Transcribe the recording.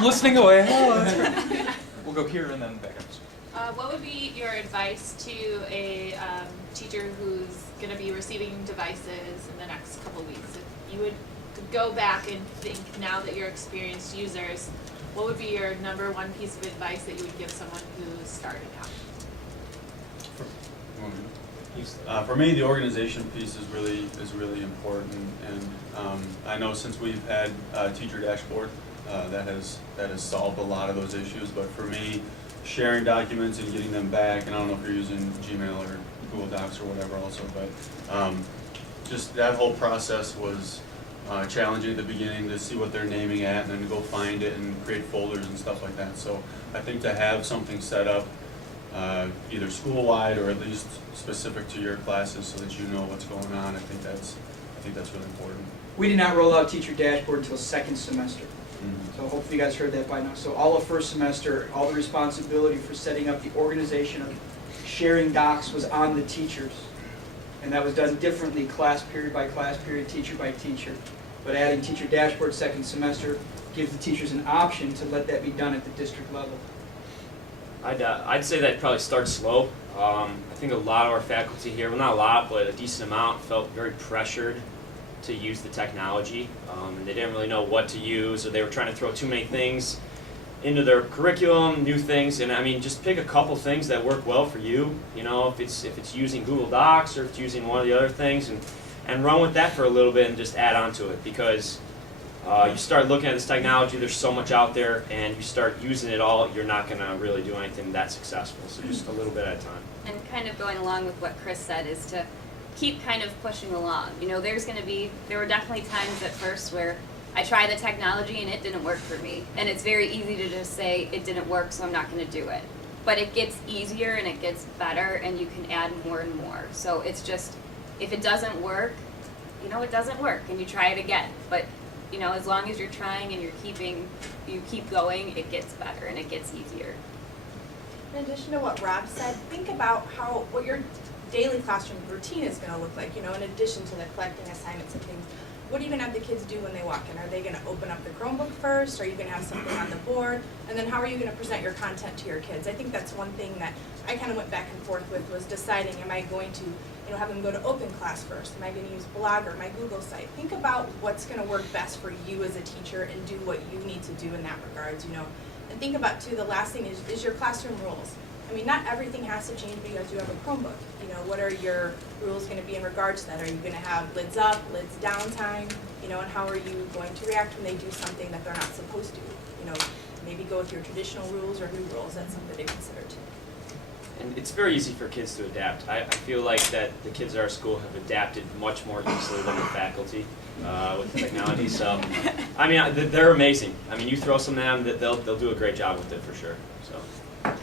listening away. We'll go here and then back up. What would be your advice to a teacher who's going to be receiving devices in the next couple weeks? If you would go back and think, now that you're experienced users, what would be your #1 piece of advice that you would give someone who's starting out? For me, the organization piece is really important, and I know since we've had Teacher Dashboard, that has solved a lot of those issues. But for me, sharing documents and getting them back, and I don't know if you're using Gmail or Google Docs or whatever also, but just that whole process was challenging at the beginning to see what they're naming at, and then to go find it and create folders and stuff like that. So I think to have something set up, either school-wide or at least specific to your classes, so that you know what's going on, I think that's really important. We did not roll out Teacher Dashboard until second semester. Mm-hmm. So hopefully you guys heard that by now. So all of first semester, all the responsibility for setting up the organization of sharing docs was on the teachers. And that was done differently, class period by class period, teacher by teacher. But adding Teacher Dashboard second semester gives the teachers an option to let that be done at the district level. I'd say that probably starts slow. I think a lot of our faculty here, well not a lot, but a decent amount, felt very pressured to use the technology. And they didn't really know what to use, or they were trying to throw too many things into their curriculum, new things. And I mean, just pick a couple things that work well for you. You know, if it's using Google Docs or if it's using one of the other things, and run with that for a little bit and just add on to it, because you start looking at this technology, there's so much out there, and you start using it all, you're not going to really do anything that successful. So just a little bit at a time. And kind of going along with what Chris said is to keep kind of pushing along. You know, there were definitely times at first where I tried the technology and it didn't work for me. And it's very easy to just say it didn't work, so I'm not going to do it. But it gets easier and it gets better, and you can add more and more. So it's just, if it doesn't work, you know, it doesn't work, and you try it again. But you know, as long as you're trying and you keep going, it gets better and it gets easier. In addition to what Rob said, think about what your daily classroom routine is going to look like. You know, in addition to the collecting assignments and things, what are you going to have the kids do when they walk in? Are they going to open up the Chromebook first? Are you going to have something on the board? And then how are you going to present your content to your kids? I think that's one thing that I kind of went back and forth with, was deciding, am I going to have them go to open class first? Am I going to use Blogger, my Google site? Think about what's going to work best for you as a teacher and do what you need to do in that regards, you know. And think about, too, the last thing is your classroom rules. I mean, not everything has to change because you have a Chromebook. You know, what are your rules going to be in regards to that? Are you going to have lids up, lids down time? You know, and how are you going to react when they do something that they're not supposed to? You know, maybe go with your traditional rules or new rules. That's something to consider, too. And it's very easy for kids to adapt. I feel like that the kids at our school have adapted much more easily than the faculty with the technology. So, I mean, they're amazing. I mean, you throw some at them, they'll do a great job with it for sure. So.